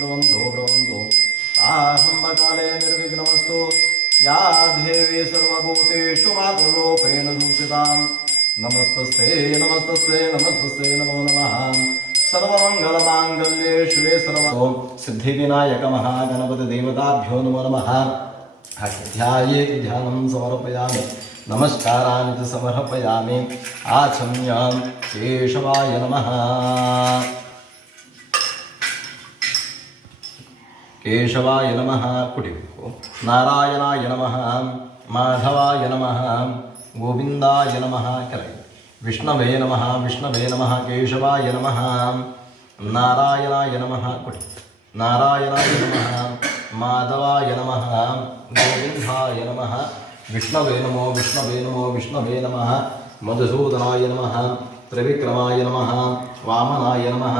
ब्रवन्तो ब्रवन्तो ताहम्बकाले निर्विघ्नमस्तु या देवी सर्वभूतेषु मातृरूपेण संस्थितां नमस्तस्ते नमस्तस्ते नमस्तस्ते नमो नमः सर्वमङ्गलमाङ्गल्ये शिवे सर्वतो सिद्धिविनायक महागणपति देवताभ्यो नमो नमः ध्याये ध्यानं समर्पयामि नमस्काराणि च समर्पयामि आचम्यां केशवाय नमः केशवाय नमः कुटिको नारायणाय नमः माधवाय नमः गोविंदाय नमः करे विष्णवे नमः केशवाय नमः नारायणाय नमः कुटि नारायणाय नमः माधवाय नमः गोविंदाय नमः विष्णवे नमः मधुसूदनाय नमः त्रिविक्रमाय नमः वामनाय नमः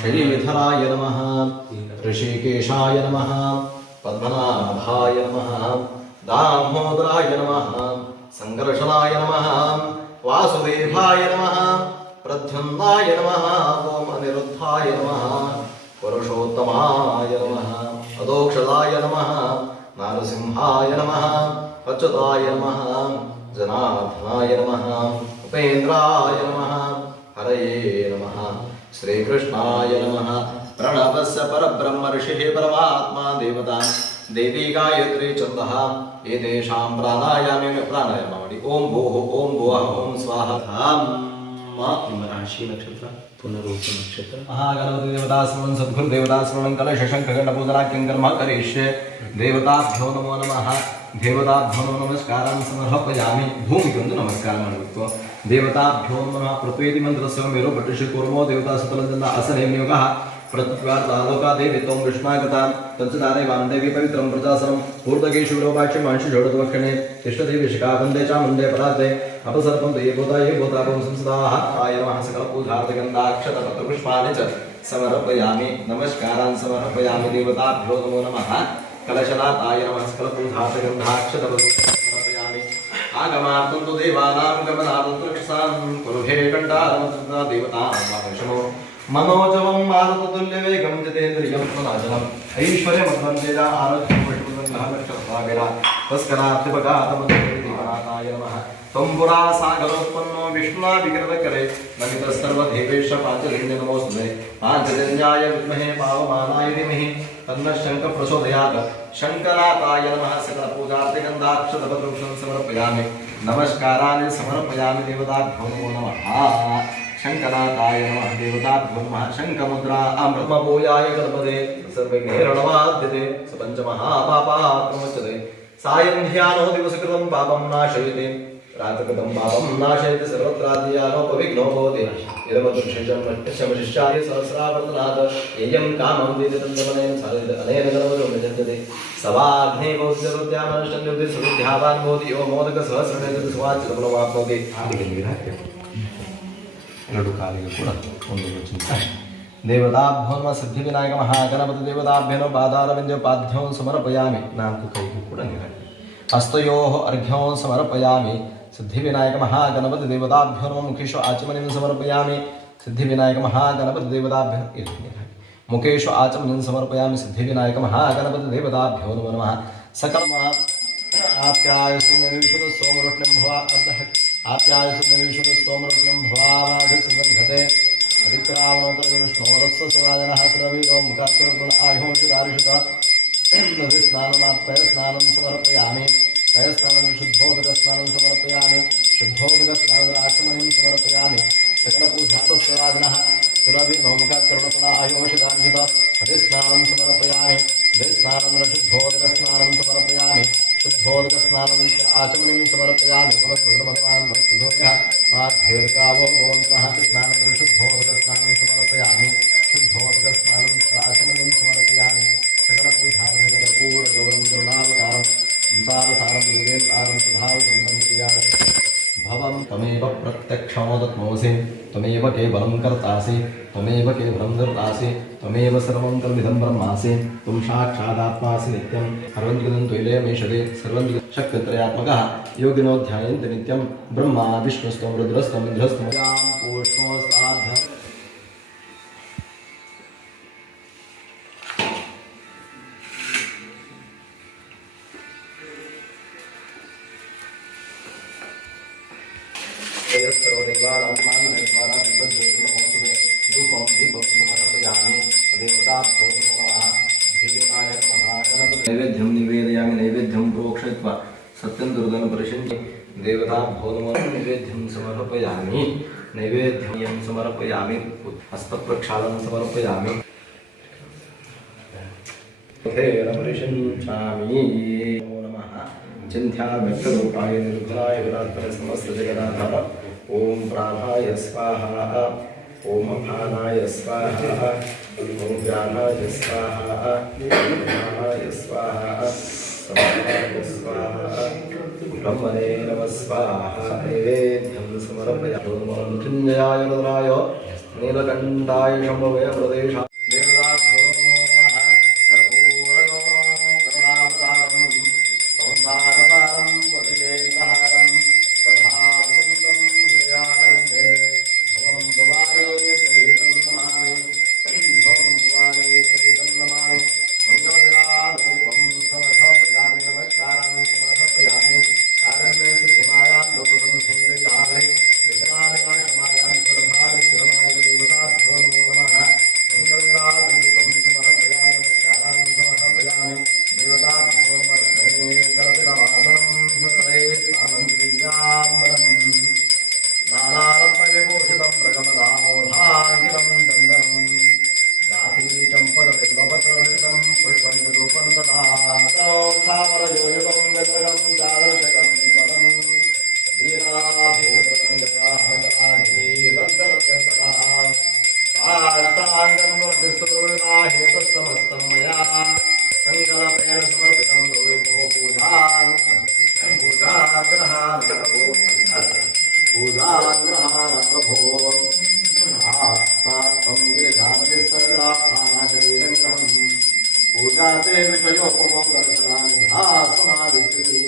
श्रीधराय नमः ऋषिकेशाय नमः पद्मनाभाय नमः दामोदराय नमः संकर्षणाय नमः वासुदेवाय नमः प्रद्युम्नाय नमः ओम अनिरुद्धाय नमः पुरुषोत्तमाय नमः अदोक्षदाय नमः नारसिंहाय नमः अच्युताय नमः जनार्दनाय नमः उपेन्द्राय नमः हरये नमः श्रीकृष्णाय नमः प्रणवस्य परब्रह्म ऋषिः परमात्मा देवता देवी गायत्री छन्दः एतेषां प्राणायामे प्राणायामावली ओम भूः ओम स्वाहा राशि नक्षत्र पुनरुक्ष नक्षत्र महागणपति देवता स्मरण सद्गुरु देवता स्मरण कलश शंकर गण पूजना किंकर्म करिष्ये देवताभ्यो नमो नमः देवताभ्यो नमो नमस्कारान् समर्पयामि भूमिगुंद नमस्कार माडಬೇಕು देवताभ्यो नमः प्रपेति मंत्रस्य मेरो पठिषि कुर्मो देवता सतलंजना असने नियोगः प्रतिवार्तालोका देवी त्वं विष्णागता तत्सदाने वामदेवी पवित्रं प्रजासनं पूर्वगेषु विलोपाक्षं मांशि जोडद्वक्षणे तिष्ठदेवी शिखाबन्धे चामुण्डे पराते अपसर्पं ये भूता संसदाः आय नमः सकलपूजार्थगन्धाक्षतपत्रपुष्पाणि च समर्पयामि नमस्कारान् समर्पयामि देवताभ्यो नमो नमः कलशनाथाय नमः सकलपूजार्थगन्धाक्षतपत्रपुष्पाणि समर्पयामि आगमार्थं तु देवानां गमनार्थं रक्षसां कुरुहे कण्ठारमत्रता देवतां वामशमो मनोजवं मारुततुल्यवेगं जितेन्द्रियं प्रनाशनम् ऐश्वर्यमद्वन्देजा आरोग्यं पशुपतिर्नक्षत्राभिरा तस्करात्रिपगातमनाय नमः त्वं पुरा सागरोत्पन्नो विष्णुविकृतकरे नमितः सर्वदेवेश पाञ्चजन्य नमोऽस्तुते पाञ्चजन्याय विद्महे पावमानाय धीमहि तन्नः शङ्खः प्रचोदयात् शङ्कराताय नमः सकलपूजार्थगन्धाक्षतपत्रपुष्पं समर्पयामि नमस्काराणि समर्पयामि देवताभ्यो नमो नमः शंकराताय नमः देवताभ्यो नमः शंखमुद्रा अमृतमभूयाय गणपते सर्वैर्णवाद्यते स पञ्चमहापापात्मुच्यते सायं ध्यानो दिवसकृतं पापं नाशयति प्रातकृतं पापं नाशयति सर्वत्राद्यानोपविघ्नो भवति इदमदुर्षशमशिष्याय सहस्रावर्तनात् येयं कामं विदितं गमनेन साधित अनेन गणपतिं विजयते सवाग्नेवोद्यवत्यामनुष्यन्युक्ति सुविद्यावान् भवति यो मोदकसहस्रनेतु सुवाच्यतमनवाप्नोति ಎರಡು ಕಾಲಿಗೆ ಕೂಡ ಒಂದು ಚಿಂತೆ ದೇವತಾಭ್ಯೋ ನಮಃ ಸಿದ್ಧಿವಿನಾಯಕ ಮಹಾಗಣಪತಿ ದೇವತಾಭ್ಯೋ ಪಾದಾರವಿಂದ್ಯೋಪಾಧ್ಯೋಂ ಸಮರ್ಪಯಾಮಿ ನಾಲ್ಕು ಕೈಗೂ ಕೂಡ ನೀರು ಹಸ್ತಯೋ ಅರ್ಘ್ಯೋಂ ಸಮರ್ಪಯಾಮಿ ಸಿದ್ಧಿವಿನಾಯಕ ಮಹಾಗಣಪತಿ ದೇವತಾಭ್ಯೋ ನಮಃ ಮುಖೇಶು ಆಚಮನಿಂ ಸಮರ್ಪಯಾಮಿ ಸಿದ್ಧಿವಿನಾಯಕ ಮಹಾಗಣಪತಿ ದೇವತಾಭ್ಯೋ ಮುಖೇಶು ಆಚಮನಿಂ ಸಮರ್ಪಯಾಮಿ ಸಿದ್ಧಿವಿನಾಯಕ ಮಹಾಗಣಪತಿ ದೇವತಾಭ್ಯೋ ನಮಃ ಸಕಲ आप्यायसु निर्विशुद्ध सोमरुष्णं भवा अर्धः आप्यायसु निर्विशुद्ध सोमरुष्णं भवावाधसंघते अधिक्रावणोत्तरविष्णोरस्य सदाजनः सर्वविदो मुखात्मगुण आयुषुदारिषुत नदीस्नानमात्पयस्नानं समर्पयामि पयस्नानं शुद्धोदकस्नानं समर्पयामि शुद्धोदकस्नानराचमनीं समर्पयामि सकलपूजासदाजनः सर्वविदो मुखात्मगुण आयुषुदारिषुत नदीस्नानं समर्पयामि नदीस्नानं शुद्धोदकस्नानं समर्पयामि शुद्धोदकस्नानं आचमनीं समर्पयामि भगवान् माध्यर्गावो स्नानं शुद्धोदकस्नानं समर्पयामि शुद्धोदकस्नानं आचमनीं समर्पयामि सकलपूजापूर्णगौरं करुणावतारं संसारसारं गुरुदेवतारं सुधावसन्तं क्रियाणि भवं त्वमेव प्रत्यक्षमोदत्मोऽसि त्वमेव केवलं कर्तासि त्वमेव केवलं धर्तासि त्वमेव सर्वं कल्विदं ब्रह्मासि त्वं साक्षादात्मासि नित्यं सर्वं त्वयिलेयमीशते सर्वं शक्तित्रयात्मकः योगिनो ध्यायन्ति नित्यं ब्रह्मा विष्णुस्त्वं रुद्रस्त्वं इन्द्रस्त्वं पूष्णोस्ताभ्यं नैवेद्यं निवेदयामि नैवेद्यं प्रोक्षयित्वा सत्यं दुर्गं परिशिन्ये देवताभ्यो नमः नैवेद्यं समर्पयामि नैवेद्यं समर्पयामि हस्तप्रक्षालनं समर्पयामि परिशिञ्चामि नमो नमः चिन्त्याव्यक्तरूपाय निर्गुणाय गुणात्मने समस्तजगदाधार ॐ प्राणाय स्वाहा ॐ अपानाय स्वाहा ॐ व्यानाय स्वाहा ॐ प्राणाय स्वाहा समानाय स्वाहा ब्रह्मणे नमः स्वाहा नैवेद्यं समर्पयामि ॐ मृत्युञ्जयाय रुद्राय नीलकण्ठाय शम्भवे प्रदेशाय देवताभ्यो नमो नमः कर्पूरगौरवं करुणावतारं संसारसारं वसुदेवहारं तथावसन्तं हृदयानन्दे भवं भवानी सहितं नमामि भवं भवानी सहितं नमामि मङ्गलनिरादीपं समर्पयामि नमस्कारां समर्पयामि कारण्ये सिद्धिमायां लोकसंहितायै विघ्नानाशमायां सर्वादिशिरमाय देवताभ्यो नमो नमः मङ्गलनिरादीपं समर्पयामि नमस्कारां समर्पयामि देवताभ्यो नमः करतितमासनं हृदये सामन्त्रिजाम्बरम् नानारत्नविभूषितं प्रगमदामोधाङ्कितं चन्दनं जातीचम्पकबिल्वपत्ररचितं पुष्पं रूपं ददातावरयोयुगं व्यग्रगं चादर्शकं पदं वीराभेदं गजाहकराघीरन्तरत्यन्तदा साष्टाङ्गं वृद्धिसुरुणाहेतस्समस्तं मया सङ्कल्पेन समर्पितं विभो पूजाग्रहान् प्रभो आत्मात्मं गिरिजापति सदा प्राणाशरीरङ्गहं पूजाते विषयोपमं दर्शनानिधासमाधिस्थितिः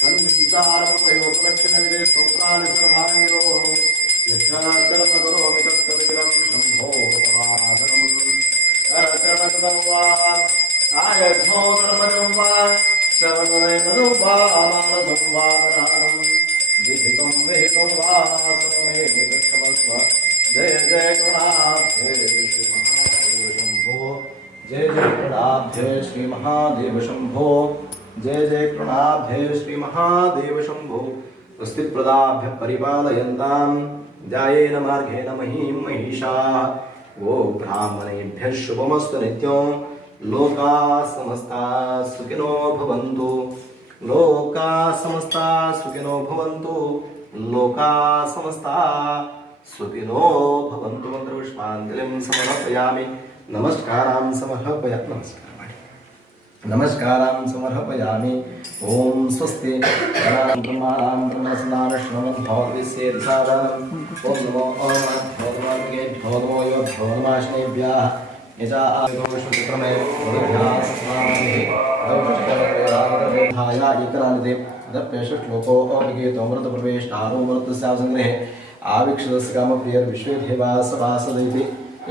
सञ्चारपयोपलक्षणविदे स्तोत्राणि सर्वाङ्गिरो यच्छाकर्म करोमि तत्तदखिलं शम्भो तवाराधनं करचरणकृतं वा आयद्धो कर्मजं वा श्रवणनयनं वा मानसं वा पराणम् विहितं विहितं वा सर्वे क्षमस्व जय जय करुणाब्धे श्री महादेव शंभो जय जय करुणाब्धे श्री महादेव शंभो जय जय करुणाब्धे श्री महादेव शंभो स्वस्तिप्रदाभ्य परिपालयन्तां जायेन मार्गेण महीं महिषाः वो ब्राह्मणेभ्यः शुभमस्तु नित्यं लोकाः समस्ताः सुखिनो भवन्तु लोका समस्ता सुखिनो भवन्तु लोका समस्ता सुखिनो भवन्तु मंत्रपुष्पाञ्जलिं समर्पयामि नमस्कारां समर्पयामि ओम स्वस्ति ब्रह्माणां ब्रह्मस्नानश्रवणं भवद्विश्वेत्सारणम् ओम नमो भगवद्गेभ्यो नमो योभ्यो नमाश्नेभ्यः यजा आदोषपुत्रमे श्लोको अभिगीतोमृतप्रवेष्टारोमृतस्यासङ्ग्रहे आवीक्षितस्य कामप्रियः विश्वेदेवासवासदैति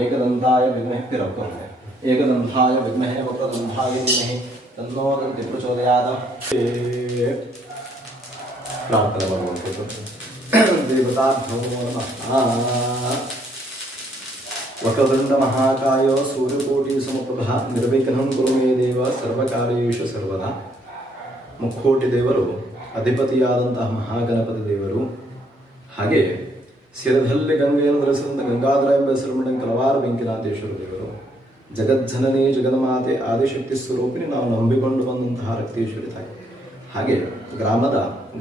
एकदन्ताय विद्महे पिरब्बुम् एकदन्ताय विद्महे वक्रतुण्डाय धीमहि तन्नो दन्ति प्रचोदयात् प्रार्थना भगवन्तु देवताभ्यो नमः वक्रतुण्ड महाकाय सूर्यकोटि समप्रभा निर्विघ्नं कुरु मे देव सर्वकार्येषु सर्वदा ಮುಕ್ಕೋಟಿ ದೇವರು ಅಧಿಪತಿಯಾದಂತಹ ಮಹಾಗಣಪತಿ ದೇವರು ಹಾಗೆ ಶಿರದಲ್ಲಿ ಗಂಗೆಯನ್ನು ಧರಿಸಿದಂಥ ಗಂಗಾಧರ ಎಂಬ ಹೆಸರು ಕಲವಾರು ವೆಂಕಟೇಶ್ವರ ದೇವರು ಜಗಜ್ಜನನಿ ಜಗನ್ಮಾತೆ ಆದಿಶಕ್ತಿ ಸ್ವರೂಪಿನಿ ನಾವು ನಂಬಿಕೊಂಡು ಬಂದಂತಹ ರಕ್ತೇಶ್ವರಿ ತಾಯಿ ಹಾಗೆ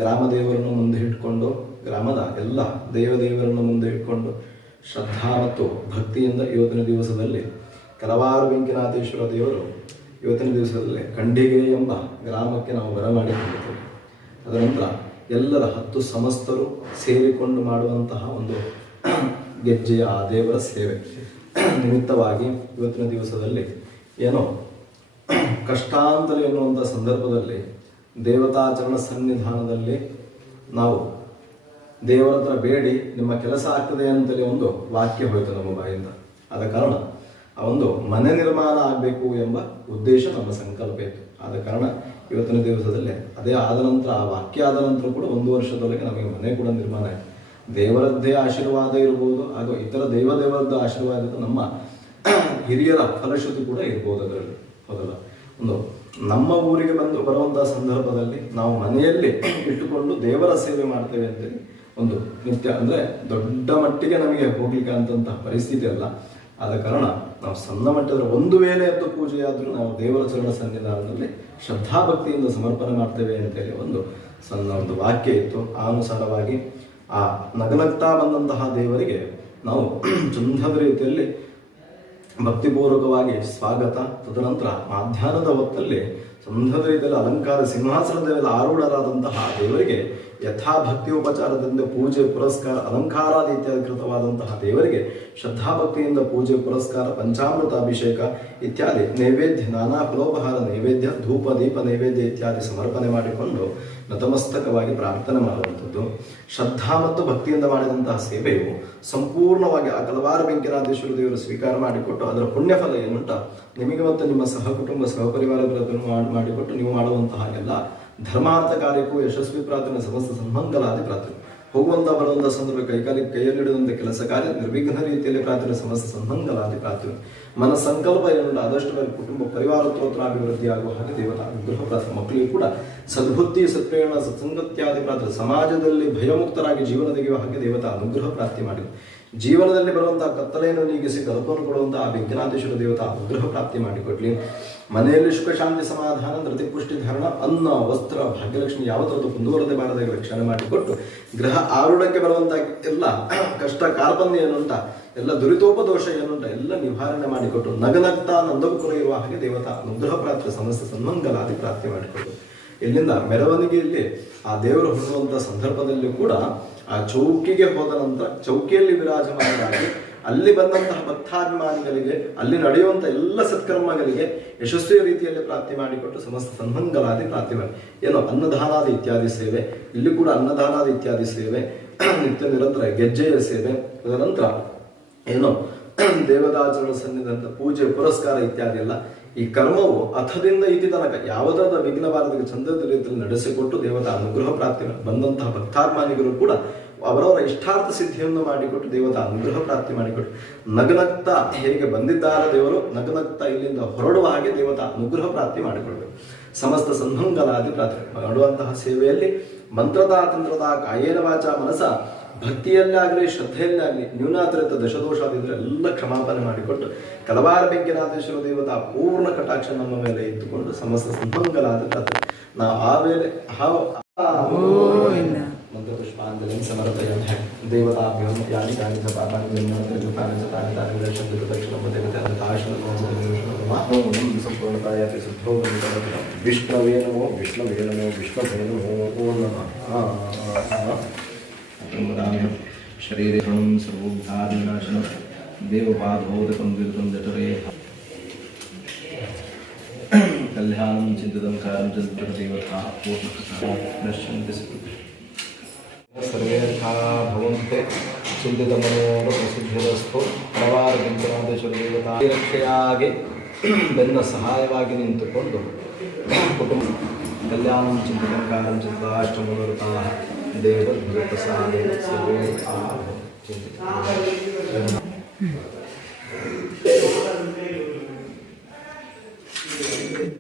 ಗ್ರಾಮ ದೇವರನ್ನು ಮುಂದೆ ಇಟ್ಕೊಂಡು ಗ್ರಾಮದ ಎಲ್ಲ ದೇವರನ್ನು ಮುಂದೆ ಇಟ್ಕೊಂಡು ಶ್ರದ್ಧಾ ಮತ್ತು ಭಕ್ತಿಯಿಂದ ಇವತ್ತಿನ ದಿವಸದಲ್ಲಿ ಕಲವಾರು ವೆಂಕಟೇಶ್ವರ ದೇವರು ಇವತ್ತಿನ ದಿವಸದಲ್ಲಿ ಕಂಡಿಗೆ ಎಂಬ ಗ್ರಾಮಕ್ಕೆ ನಾವು ಬರಮಾಡಿಕೊಂಡಿದ್ದೇವೆ. ಅದನಂತರ ಎಲ್ಲರ 10 ಸಮಸ್ತರು ಸೇರಿಕೊಂಡು ಮಾಡುವಂತಹ ಒಂದು ಗೆಜ್ಜೆಯ ಆ ದೇವರ ಸೇವೆ ನಿಮಿತ್ತವಾಗಿ ಇವತ್ತಿನ ದಿವಸದಲ್ಲಿ ಏನೋ ಕಷ್ಟಾಂತರ ಎನ್ನುವಂಥ ಸಂದರ್ಭದಲ್ಲಿ ದೇವತಾಚರಣ ಸನ್ನಿಧಾನದಲ್ಲಿ ನಾವು ದೇವರ ಹತ್ರ ಬೇಡಿ ನಿಮ್ಮ ಕೆಲಸ ಆಗ್ತದೆ ಅಂತೇಳಿ ಒಂದು ವಾಕ್ಯ ಹೋಯಿತು ನಮ್ಮ ಬಾಯಿಂದ. ಆದ ಕಾರಣ ಆ ಒಂದು ಮನೆ ನಿರ್ಮಾಣ ಆಗಬೇಕು ಎಂಬ ಉದ್ದೇಶ ನಮ್ಮ ಸಂಕಲ್ಪ ಇತ್ತು. ಆದ ಕಾರಣ ಇವತ್ತಿನ ದಿವಸದಲ್ಲೇ ಅದೇ ಆದ ನಂತರ ಆ ವಾಕ್ಯ ಆದ ನಂತರ ಕೂಡ 1 ವರ್ಷದೊಳಗೆ ನಮಗೆ ಮನೆ ಕೂಡ ನಿರ್ಮಾಣ ಆಯಿತು. ದೇವರದ್ದೇ ಆಶೀರ್ವಾದ ಇರ್ಬೋದು, ಹಾಗೂ ಇತರ ದೇವರದ್ದು ಆಶೀರ್ವಾದ ನಮ್ಮ ಹಿರಿಯರ ಫಲಶ್ರುತಿ ಕೂಡ ಇರ್ಬೋದು ಅದರಲ್ಲಿ. ಹೌದಲ್ಲ, ಒಂದು ನಮ್ಮ ಊರಿಗೆ ಬರುವಂತಹ ಸಂದರ್ಭದಲ್ಲಿ ನಾವು ಮನೆಯಲ್ಲಿ ಇಟ್ಟುಕೊಂಡು ದೇವರ ಸೇವೆ ಮಾಡ್ತೇವೆ ಅಂತೇಳಿ ಒಂದು ನಿತ್ಯ, ಅಂದರೆ ದೊಡ್ಡ ಮಟ್ಟಿಗೆ ನಮಗೆ ಹೋಗ್ಲಿಕ್ಕೆ ಅಂತಂತಹ ಪರಿಸ್ಥಿತಿ ಅಲ್ಲ. ಆದ ಕಾರಣ ನಾವು ಸಣ್ಣ ಮಟ್ಟದ ಒಂದು ವೇಳೆ ಎದ್ದು ಪೂಜೆಯಾದರೂ ನಾವು ದೇವರ ಚರಣ ಸನ್ನಿಧಾನದಲ್ಲಿ ಶ್ರದ್ಧಾಭಕ್ತಿಯಿಂದ ಸಮರ್ಪಣೆ ಮಾಡ್ತೇವೆ ಅಂತೇಳಿ ಒಂದು ಸಣ್ಣ ಒಂದು ವಾಕ್ಯ ಇತ್ತು. ಆ ಅನುಸಾರವಾಗಿ ಆ ನಗನಗ್ತಾ ಬಂದಂತಹ ದೇವರಿಗೆ ನಾವು ಚಂದದ ರೀತಿಯಲ್ಲಿ ಭಕ್ತಿಪೂರ್ವಕವಾಗಿ ಸ್ವಾಗತ, ತದನಂತರ ಮಧ್ಯಾಹ್ನದ ಹೊತ್ತಲ್ಲಿ ಚಂದದ ರೀತಿಯಲ್ಲಿ ಅಲಂಕಾರ ಸಿಂಹಾಸನದ ಮೇಲೆ ಆರೂಢರಾದಂತಹ ದೇವರಿಗೆ ಯಥಾ ಭಕ್ತಿ ಉಪಚಾರದಿಂದ ಪೂಜೆ ಪುರಸ್ಕಾರ ಅಲಂಕಾರಾದಿ ಇತ್ಯಾದಿ ಕೃತವಾದಂತಹ ದೇವರಿಗೆ ಶ್ರದ್ಧಾಭಕ್ತಿಯಿಂದ ಪೂಜೆ ಪುರಸ್ಕಾರ ಪಂಚಾಮೃತ ಅಭಿಷೇಕ ಇತ್ಯಾದಿ ನೈವೇದ್ಯ, ನಾನಾ ಫಲೋಪಹಾರ ನೈವೇದ್ಯ, ಧೂಪ ದೀಪ ನೈವೇದ್ಯ ಇತ್ಯಾದಿ ಸಮರ್ಪಣೆ ಮಾಡಿಕೊಂಡು ನತಮಸ್ತಕವಾಗಿ ಪ್ರಾರ್ಥನೆ ಮಾಡುವಂಥದ್ದು. ಶ್ರದ್ಧಾ ಮತ್ತು ಭಕ್ತಿಯಿಂದ ಮಾಡಿದಂತಹ ಸೇವೆಯು ಸಂಪೂರ್ಣವಾಗಿ ಆ ಕಲವಾರ ವೆಂಕಟೇಶ್ವರ ದೇವರು ಸ್ವೀಕಾರ ಮಾಡಿಕೊಟ್ಟು ಅದರ ಪುಣ್ಯಫಲ ಏನುಂಟ ನಿಮಗೆ ಮತ್ತು ನಿಮ್ಮ ಸಹಕುಟುಂಬ ಸಹಪರಿವಾರಗಳನ್ನು ಮಾಡಿಕೊಟ್ಟು ನೀವು ಮಾಡುವಂತಹ ಎಲ್ಲ ಧರ್ಮಾರ್ಥ ಕಾರ್ಯಕ್ಕೂ ಯಶಸ್ವಿ ಪ್ರಾರ್ಥನೆ, ಸಮಸ್ತ ಸನ್ಮಂಗಲಾದಿ ಪ್ರಾರ್ಥನೆ, ಹೋಗುವಂತ ಬರುವಂತಹ ಸಂದರ್ಭ ಕೈಯಲ್ಲಿಡುವಂಥ ಕೆಲಸ ಕಾರ್ಯ ನಿರ್ವಿಘ್ನ ರೀತಿಯಲ್ಲಿ ಪ್ರಾರ್ಥನೆ, ಸಮಸ್ತ ಸನ್ಮಂಗಲಾದಿ ಪ್ರಾರ್ಥನೆ, ಮನ ಸಂಕಲ್ಪ ಏನುಂಟ ಆದಷ್ಟು ಬೇರೆ ಕುಟುಂಬ ಪರಿವಾರತ್ವತ್ರ ಅಭಿವೃದ್ಧಿ ಆಗುವ ಹಾಗೆ ದೇವರ ಅನುಗ್ರಹ ಪ್ರಾರ್ಥನೆ, ಮಕ್ಕಳಿಗೂ ಕೂಡ ಸದ್ಬುದ್ಧಿ ಸತ್ಪ್ರೇರಣ ಸತ್ಸಂಗತ್ಯಾದಿ ಪ್ರಾರ್ಥನೆ, ಸಮಾಜದಲ್ಲಿ ಭಯಮುಕ್ತರಾಗಿ ಜೀವನ ತೆಗೆಯುವ ಹಾಗೆ ದೇವತಾ ಅನುಗ್ರಹ ಪ್ರಾರ್ಥನೆ ಮಾಡಿದೆ. ಜೀವನದಲ್ಲಿ ಬರುವಂತಹ ಕತ್ತಲೆಯನ್ನು ನೀಗಿಸಿ ಕಲ್ಪವನ್ನು ಕೊಡುವಂತಹ ವೆಂಕಟೇಶ್ವರ ದೇವತಾ ಅನುಗ್ರಹ ಪ್ರಾಪ್ತಿ ಮಾಡಿಕೊಡ್ಲಿ. ಮನೆಯಲ್ಲಿ ಸುಖ ಶಾಂತಿ ಸಮಾಧಾನ ಧೃತಿಪುಷ್ಟಿ ಧಾರಣ ಅನ್ನ ವಸ್ತ್ರ ಭಾಗ್ಯಲಕ್ಷ್ಮಿ ಯಾವ ಥರದ್ದು ಕುಂದುವರದೆ ಬಾರದೆ ರಕ್ಷಣೆ ಮಾಡಿಕೊಟ್ಟು ಗ್ರಹ ಆರೂಢಕ್ಕೆ ಬರುವಂತಹ ಎಲ್ಲ ಕಷ್ಟ ಕಾರ್ಪಣ್ಯ ಏನುಂಟ ಎಲ್ಲ ದುರಿತೋಪದೋಷ ಏನುಂಟ ಎಲ್ಲ ನಿವಾರಣೆ ಮಾಡಿಕೊಟ್ಟು ನಗನಗ್ತಾ ನಂದಗುಕುಲ ಇರುವ ಹಾಗೆ ದೇವತಾ ಅನುಗ್ರಹ ಪ್ರಾರ್ಥನೆ, ಸಮಸ್ತ ಸನ್ಮಂಗಲಾದಿ ಪ್ರಾರ್ಥನೆ ಮಾಡಿಕೊಟ್ಟು ಇಲ್ಲಿಂದ ಮೆರವಣಿಗೆಯಲ್ಲಿ ಆ ದೇವರು ಹೊರಡುವಂತಹ ಸಂದರ್ಭದಲ್ಲಿ ಕೂಡ ಆ ಚೌಕಿಗೆ ಹೋದ ನಂತರ ಚೌಕಿಯಲ್ಲಿ ವಿರಾಜಮಾನರಾಗಿ ಅಲ್ಲಿ ಬಂದಂತಹ ಭಕ್ತಾಭಿಮಾನಿಗಳಿಗೆ ಅಲ್ಲಿ ನಡೆಯುವಂಥ ಎಲ್ಲ ಸತ್ಕರ್ಮಗಳಿಗೆ ಯಶಸ್ವಿ ರೀತಿಯಲ್ಲಿ ಪ್ರಾರ್ಥನೆ ಮಾಡಿಕೊಟ್ಟು ಸಮಸ್ತ ಸನ್ಮಂಗಲಾದಿ ಪ್ರಾರ್ಥನೆ ಮಾಡಿ ಏನೋ ಅನ್ನದಾನಾದಿ ಇತ್ಯಾದಿ ಸೇವೆ, ಇಲ್ಲಿ ಕೂಡ ಅನ್ನದಾನಾದಿ ಇತ್ಯಾದಿ ಸೇವೆ, ನಿತ್ಯ ನಿರಂತರ ಗೆಜ್ಜೆಯ ಸೇವೆ, ತದನಂತರ ಏನೋ ದೇವದಾಚರಣ ಸನ್ನಿಧಾನ ಪೂಜೆ ಪುರಸ್ಕಾರ ಇತ್ಯಾದಿ ಎಲ್ಲ ಈ ಕರ್ಮವು ಅಥದಿಂದ ಇತಿ ತನಕ ಯಾವುದಾದ ವಿಘ್ನ ಬಾರದಿಗೆ ಚಂದದ ರೀತಿಯಲ್ಲಿ ನಡೆಸಿಕೊಟ್ಟು ದೇವತಾ ಅನುಗ್ರಹ ಪ್ರಾರ್ಥನೆ ಬಂದಂತಹ ಭಕ್ತಾಭಿಮಾನಿಗಳು ಕೂಡ ಅವರವರ ಇಷ್ಟಾರ್ಥ ಸಿದ್ಧಿಯನ್ನು ಮಾಡಿಕೊಟ್ಟು ದೇವತಾ ಅನುಗ್ರಹ ಪ್ರಾರ್ಥನೆ ಮಾಡಿಕೊಟ್ಟು ನಗನಗ್ತಾ ಹೇಗೆ ಬಂದಿದ್ದಾರೆ ದೇವರು ನಗನಗ್ತಾ ಇಲ್ಲಿಂದ ಹೊರಡುವ ಹಾಗೆ ದೇವತಾ ಅನುಗ್ರಹ ಪ್ರಾರ್ಥನೆ ಮಾಡಿಕೊಡ್ಬೇಕು. ಸಮಸ್ತ ಸನ್ಮಂಗಲಾದಿ ಪ್ರಾರ್ಥನೆ ಮಾಡುವಂತಹ ಸೇವೆಯಲ್ಲಿ ಮಂತ್ರದ ತಂತ್ರದ ಕಾಯೇನ ವಾಚ ಮನಸ ಭಕ್ತಿಯಲ್ಲಾಗಲಿ ಶ್ರದ್ಧೆಯಲ್ಲಾಗಲಿ ನ್ಯೂನಾತಿರಿಕ್ತ ದಶದೋಷಾದಿದ್ರೆ ಎಲ್ಲ ಕ್ಷಮಾಪಣೆ ಮಾಡಿಕೊಟ್ಟು ಕಲವಾರ ವೆಂಕಟೇಶ್ವರ ದೇವತಾ ಪೂರ್ಣ ಕಟಾಕ್ಷ ನಮ್ಮ ಮೇಲೆ ಇಟ್ಟುಕೊಂಡು ಸಮಸ್ತ ಸನ್ಮಂಗಲಾದ ಪ್ರಾರ್ಥನೆ ನಾವು ಆ ವೇಳೆ ಮಂತ್ರಪುಷ್ಪಾಂಜಲಿ ಸಮರ್ಪಯಾಮಿ. ದೇವತಾಭ್ಯೋ ಯಾನಿ ಕಾನಿ ಚ ಪಾಪಾನಿ ಜನ್ಮಾಂತರಿತಾನಿ ಚ ತಾನಿ ತಾನಿ ದರ್ಶನ ಪ್ರದಕ್ಷಿಣಂ ಸಂಪೂರ್ಣತಾಯ ಸಿದ್ಧೋ ವಿಷ್ಣವೇ ನಮೋ ವಿಷ್ಣವೇ ನಮೋ ವಿಷ್ಣವೇ ನಮೋ ನಮಃ. ಶರೀರೆ ಸರ್ವೋದ್ಧಾರನಾಶನಂ ದೇವಪಾದೋದಕಂ ದುರಿತಂ ಜಠರೇ ಕಲ್ಯಾಣಂ ಚಿಂತಿತಂ ಕಾರ್ಯಂ ಚಂದ್ರದೇವತಾ ಪೂರ್ಣಕಥಾಶ್ಯಂತಿ ಸರ್ವೇರ್ಥಾ ಭವಂತೆ ಚಿಂತಿತಮನೋರಸಿದ್ಧಿರಸ್ತು. ಪ್ರವಾರ ವೆಂಕಟೇಶ್ವರ ದೇವತಾ ರಕ್ಷೆಯಾಗಿ ಬೆನ್ನ ಸಹಾಯವಾಗಿ ನಿಂತುಕೊಂಡು ಕುಟುಂಬ ಕಲ್ಯಾಣಂ ಚಿಂತಿತಂ ಕಾರ್ಯಂ ಚಂದ್ರಾಷ್ಟಮನೋರಥಾ ದೇವರ ಪ್ರಸಾದ ಸರ್ವೇರ್ಥಾ ಚಿಂತಿತ